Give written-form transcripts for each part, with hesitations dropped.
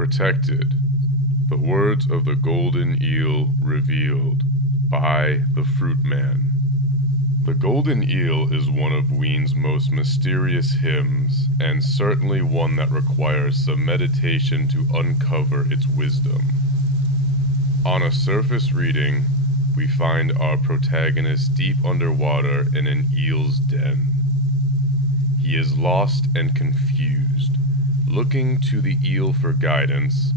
Protected. The words of the golden eel revealed by the fruit man. The golden eel is one of Ween's most mysterious hymns, and certainly one that requires some meditation to uncover its wisdom. On a surface reading, we find our protagonist deep underwater in an eel's den. He is lost and confused, looking to the eel for guidance,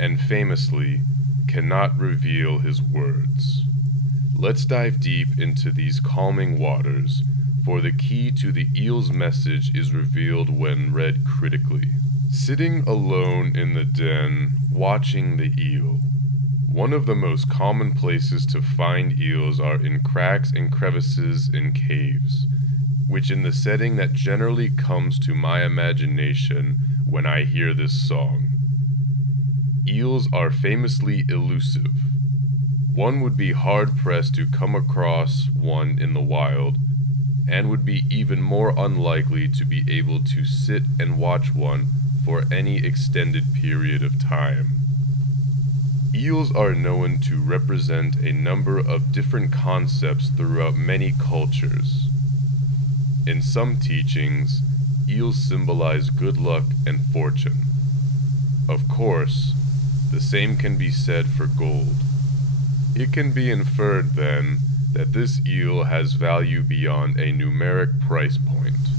and famously cannot reveal his words. Let's dive deep into these calming waters, for the key to the eel's message is revealed when read critically. Sitting alone in the den, watching the eel. One of the most common places to find eels are in cracks and crevices in caves, which in the setting that generally comes to my imagination when I hear this song. Eels are famously elusive. One would be hard-pressed to come across one in the wild, and would be even more unlikely to be able to sit and watch one for any extended period of time. Eels are known to represent a number of different concepts throughout many cultures. In some teachings, eels symbolize good luck and fortune. Of course, the same can be said for gold. It can be inferred, then, that this eel has value beyond a numeric price point.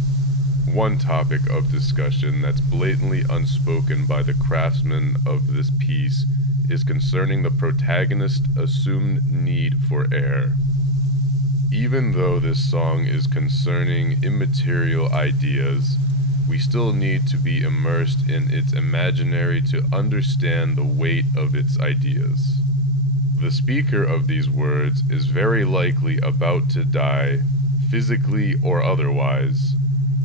One topic of discussion that's blatantly unspoken by the craftsman of this piece is concerning the protagonist's assumed need for air. Even though this song is concerning immaterial ideas, we still need to be immersed in its imaginary to understand the weight of its ideas. The speaker of these words is very likely about to die, physically or otherwise,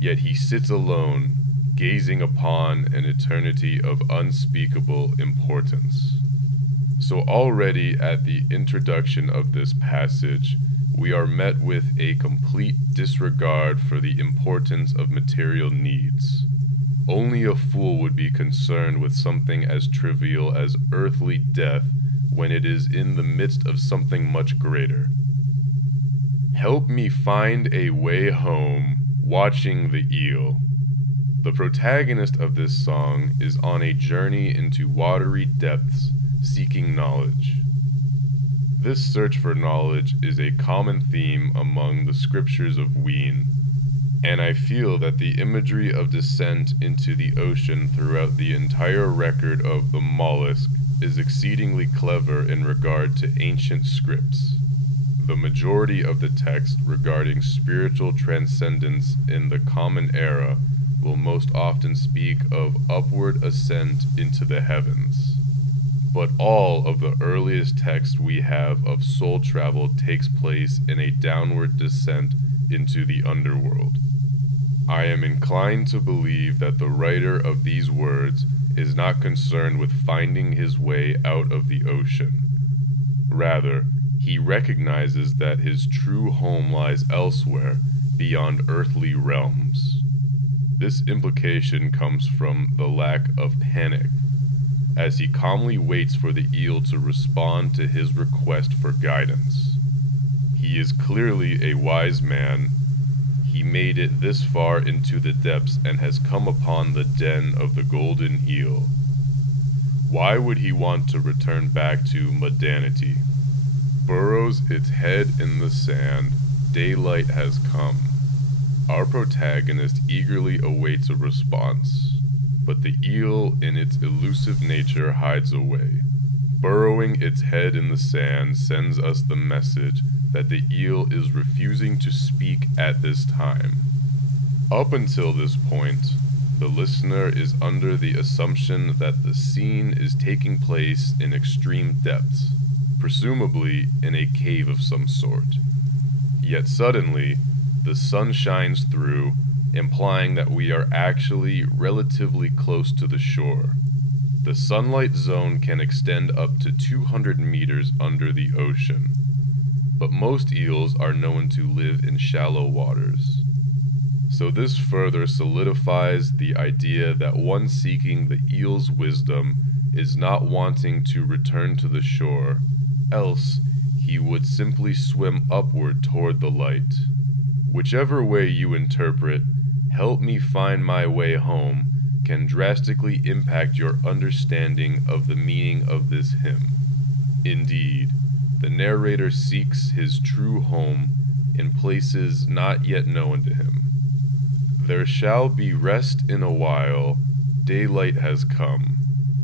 yet he sits alone, gazing upon an eternity of unspeakable importance. So already at the introduction of this passage, we are met with a complete disregard for the importance of material needs. Only a fool would be concerned with something as trivial as earthly death when it is in the midst of something much greater. Help me find a way home, watching the eel. The protagonist of this song is on a journey into watery depths, seeking knowledge. This search for knowledge is a common theme among the scriptures of Ween, and I feel that the imagery of descent into the ocean throughout the entire record of the mollusk is exceedingly clever in regard to ancient scripts. The majority of the text regarding spiritual transcendence in the Common Era will most often speak of upward ascent into the heavens. But all of the earliest text we have of soul travel takes place in a downward descent into the underworld. I am inclined to believe that the writer of these words is not concerned with finding his way out of the ocean. Rather, he recognizes that his true home lies elsewhere, beyond earthly realms. This implication comes from the lack of panic, as he calmly waits for the eel to respond to his request for guidance. He is clearly a wise man. He made it this far into the depths and has come upon the den of the golden eel. Why would he want to return back to mundanity? Burrows its head in the sand. Daylight has come. Our protagonist eagerly awaits a response, but the eel in its elusive nature hides away. Burrowing its head in the sand sends us the message that the eel is refusing to speak at this time. Up until this point, the listener is under the assumption that the scene is taking place in extreme depths, presumably in a cave of some sort. Yet suddenly, the sun shines through, implying that we are actually relatively close to the shore. The sunlight zone can extend up to 200 meters under the ocean, but most eels are known to live in shallow waters. So this further solidifies the idea that one seeking the eel's wisdom is not wanting to return to the shore, else he would simply swim upward toward the light. Whichever way you interpret, "help me find my way home," can drastically impact your understanding of the meaning of this hymn. Indeed, the narrator seeks his true home in places not yet known to him. There shall be rest in a while, daylight has come.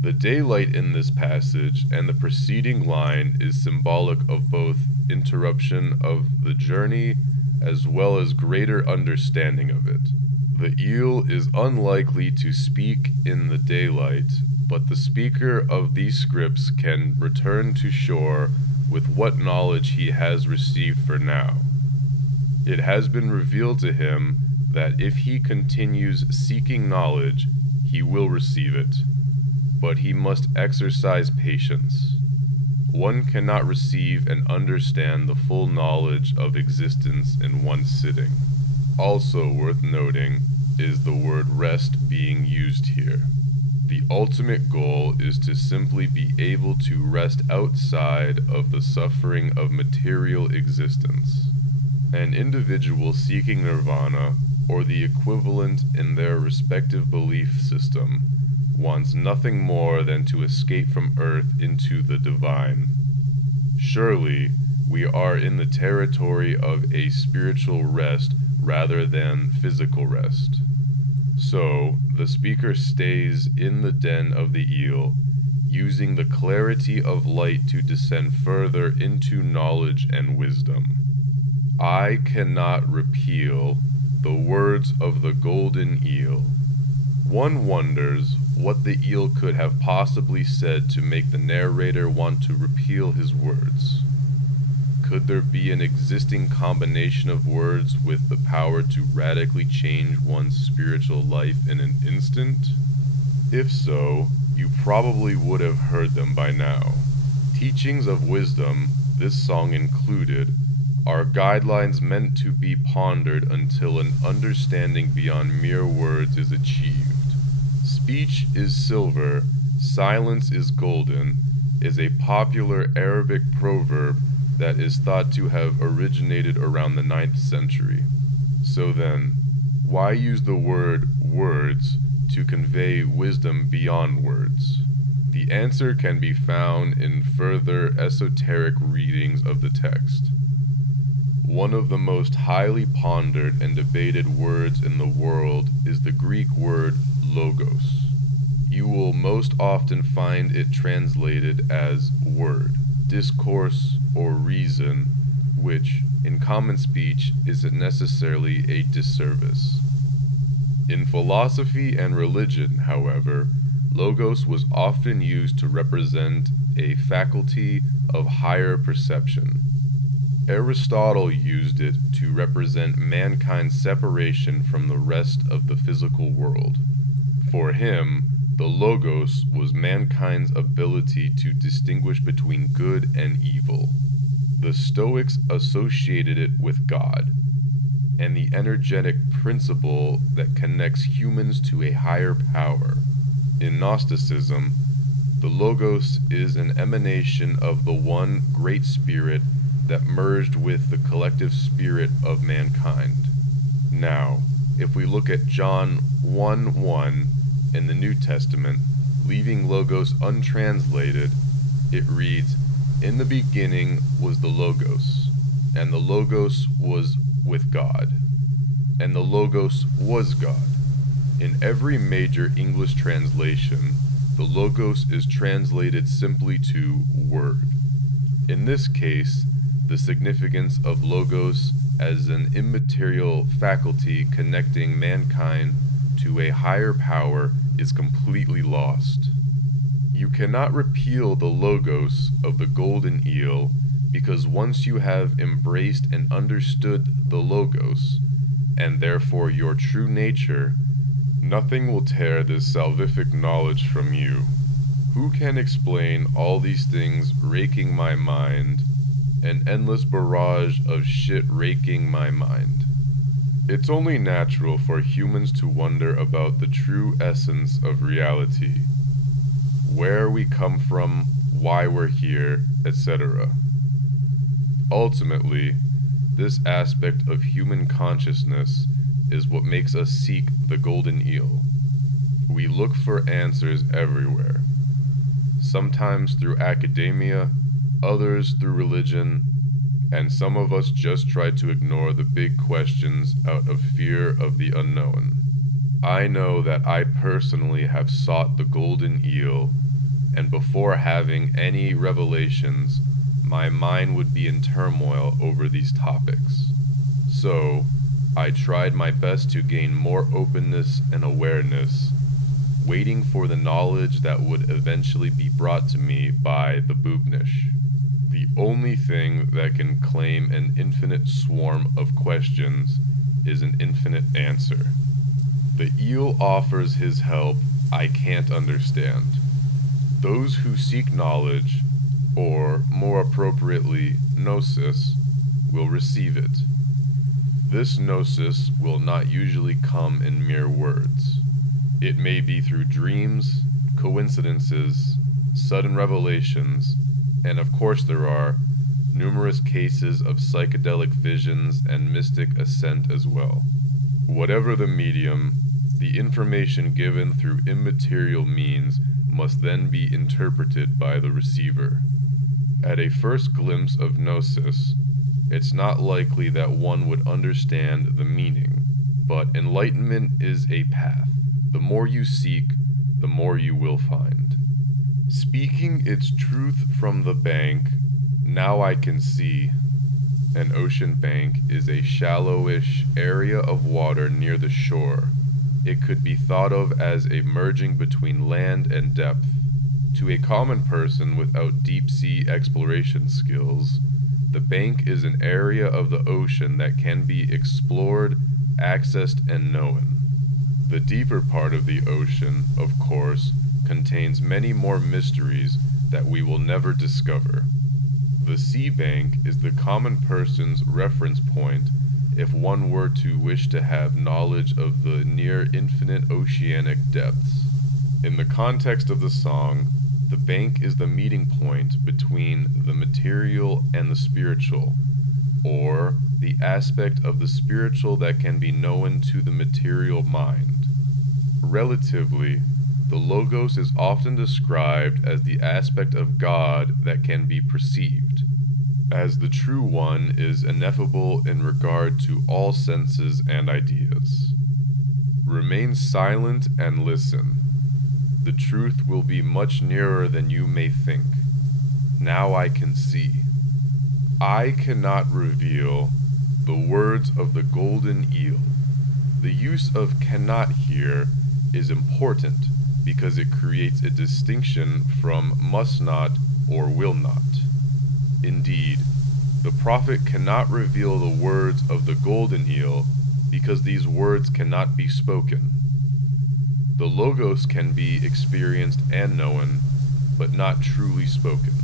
The daylight in this passage and the preceding line is symbolic of both interruption of the journey as well as greater understanding of it. The eel is unlikely to speak in the daylight, but the speaker of these scripts can return to shore with what knowledge he has received for now. It has been revealed to him that if he continues seeking knowledge, he will receive it, but he must exercise patience. One cannot receive and understand the full knowledge of existence in one sitting. Also worth noting is the word rest being used here. The ultimate goal is to simply be able to rest outside of the suffering of material existence. An individual seeking nirvana, or the equivalent in their respective belief system, wants nothing more than to escape from earth into the divine. Surely, we are in the territory of a spiritual rest rather than physical rest. So, the speaker stays in the den of the eel, using the clarity of light to descend further into knowledge and wisdom. I cannot repeal the words of the golden eel. One wonders what the eel could have possibly said to make the narrator want to repeal his words. Could there be an existing combination of words with the power to radically change one's spiritual life in an instant? If so, you probably would have heard them by now. Teachings of wisdom, this song included, are guidelines meant to be pondered until an understanding beyond mere words is achieved. Speech is silver, silence is golden, is a popular Arabic proverb that is thought to have originated around the 9th century. So then, why use the word words to convey wisdom beyond words? The answer can be found in further esoteric readings of the text. One of the most highly pondered and debated words in the world is the Greek word logos. You will most often find it translated as word, discourse, or reason, which, in common speech, isn't necessarily a disservice. In philosophy and religion, however, logos was often used to represent a faculty of higher perception. Aristotle used it to represent mankind's separation from the rest of the physical world. For him, the logos was mankind's ability to distinguish between good and evil. The Stoics associated it with God, and the energetic principle that connects humans to a higher power. In Gnosticism, the logos is an emanation of the one great spirit that merged with the collective spirit of mankind. Now, if we look at John 1:1 in the New Testament, leaving logos untranslated, it reads, "In the beginning was the Logos, and the Logos was with God, and the Logos was God." In every major English translation, the Logos is translated simply to word. In this case, the significance of logos as an immaterial faculty connecting mankind to a higher power is completely lost. You cannot repeal the logos of the golden eel, because once you have embraced and understood the logos, and therefore your true nature, nothing will tear this salvific knowledge from you. Who can explain all these things raking my mind, an endless barrage of shit raking my mind? It's only natural for humans to wonder about the true essence of reality, where we come from, why we're here, etc. Ultimately, this aspect of human consciousness is what makes us seek the golden eel. We look for answers everywhere, sometimes through academia, others through religion, and some of us just try to ignore the big questions out of fear of the unknown. I know that I personally have sought the golden eel, and before having any revelations, my mind would be in turmoil over these topics. So, I tried my best to gain more openness and awareness, waiting for the knowledge that would eventually be brought to me by the Boognish, the only thing that can claim an infinite swarm of questions is an infinite answer. The eel offers his help I can't understand. Those who seek knowledge, or more appropriately, gnosis, will receive it. This gnosis will not usually come in mere words. It may be through dreams, coincidences, sudden revelations, and of course there are numerous cases of psychedelic visions and mystic ascent as well. Whatever the medium, the information given through immaterial means must then be interpreted by the receiver. At a first glimpse of gnosis, it's not likely that one would understand the meaning, but enlightenment is a path. The more you seek, the more you will find. Speaking its truth from the bank, now I can see. An ocean bank is a shallowish area of water near the shore. It could be thought of as a merging between land and depth. To a common person without deep-sea exploration skills, the bank is an area of the ocean that can be explored, accessed, and known. The deeper part of the ocean, of course, contains many more mysteries that we will never discover. The sea bank is the common person's reference point if one were to wish to have knowledge of the near infinite oceanic depths. In the context of the song, the bank is the meeting point between the material and the spiritual, or the aspect of the spiritual that can be known to the material mind. Relatively, the Logos is often described as the aspect of God that can be perceived, as the true one is ineffable in regard to all senses and ideas. Remain silent and listen. The truth will be much nearer than you may think. Now I can see. I cannot reveal the words of the golden eel. The use of cannot here is important because it creates a distinction from must not or will not. Indeed, the prophet cannot reveal the words of the golden eel because these words cannot be spoken. The Logos can be experienced and known, but not truly spoken.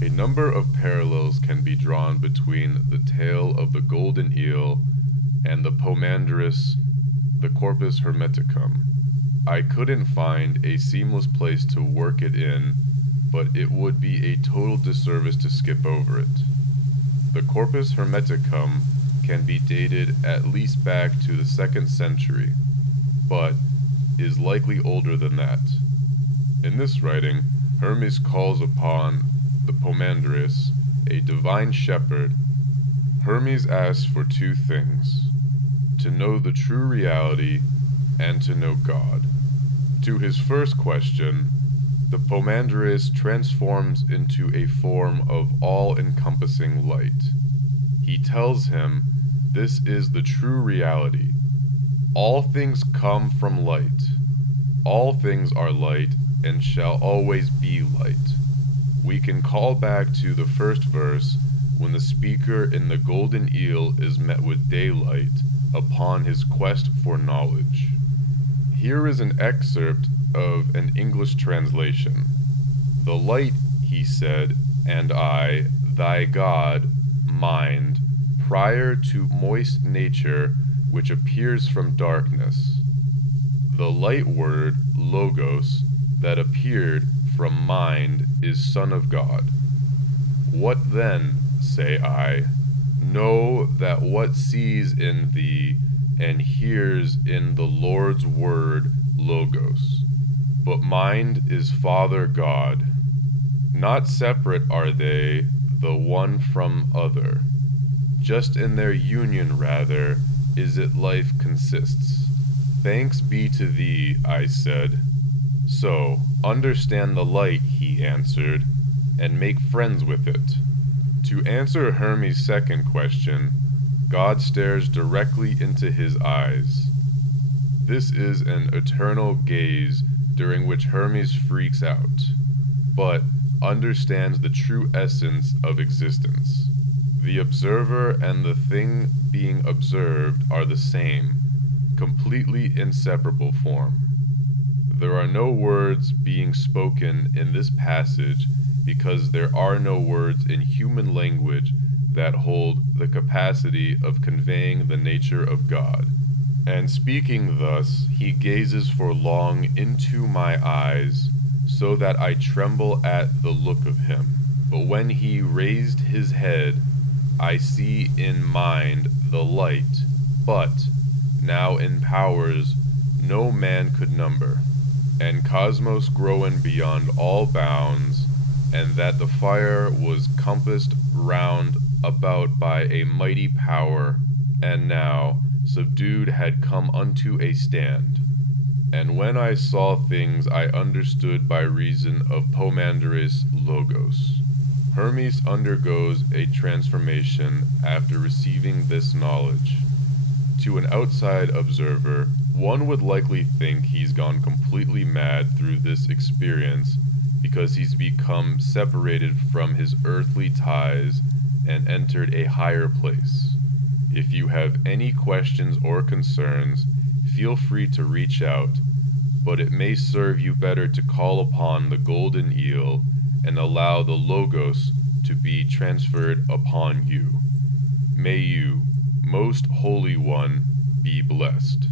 A number of parallels can be drawn between the tale of the golden eel and the Pomanderous, the Corpus Hermeticum. I couldn't find a seamless place to work it in, but it would be a total disservice to skip over it. The Corpus Hermeticum can be dated at least back to the 2nd century, but is likely older than that. In this writing, Hermes calls upon the Pomanderous, a divine shepherd. Hermes asks for two things: to know the true reality and to know God. To his first question, the Pomanderous transforms into a form of all-encompassing light. He tells him this is the true reality. All things come from light. All things are light and shall always be light. We can call back to the first verse when the speaker in the golden eel is met with daylight upon his quest for knowledge. Here is an excerpt of an English translation. The light, he said, and I, thy God, mind, prior to moist nature, which appears from darkness. The light word, logos, that appeared from mind is Son of God. What then, say I? Know that what sees in thee and hears in the Lord's word, logos. But mind is Father God. Not separate are they, the one from other. Just in their union rather is it life consists. Thanks be to thee, I said. So, understand the light, he answered, and make friends with it. To answer Hermes' second question, God stares directly into his eyes. This is an eternal gaze during which Hermes freaks out, but understands the true essence of existence. The observer and the thing being observed are the same, completely inseparable form. There are no words being spoken in this passage because there are no words in human language that hold the capacity of conveying the nature of God. And speaking thus, he gazes for long into my eyes, so that I tremble at the look of him. But when he raised his head, I see in mind the light, but now in powers no man could number, and cosmos growing beyond all bounds, and that the fire was compassed round about by a mighty power, and now, subdued, had come unto a stand. And when I saw things I understood by reason of Pomander's logos. Hermes undergoes a transformation after receiving this knowledge. To an outside observer, one would likely think he's gone completely mad through this experience because he's become separated from his earthly ties and entered a higher place. If you have any questions or concerns, feel free to reach out, but it may serve you better to call upon the golden eel and allow the logos to be transferred upon you. May you, most holy one, be blessed.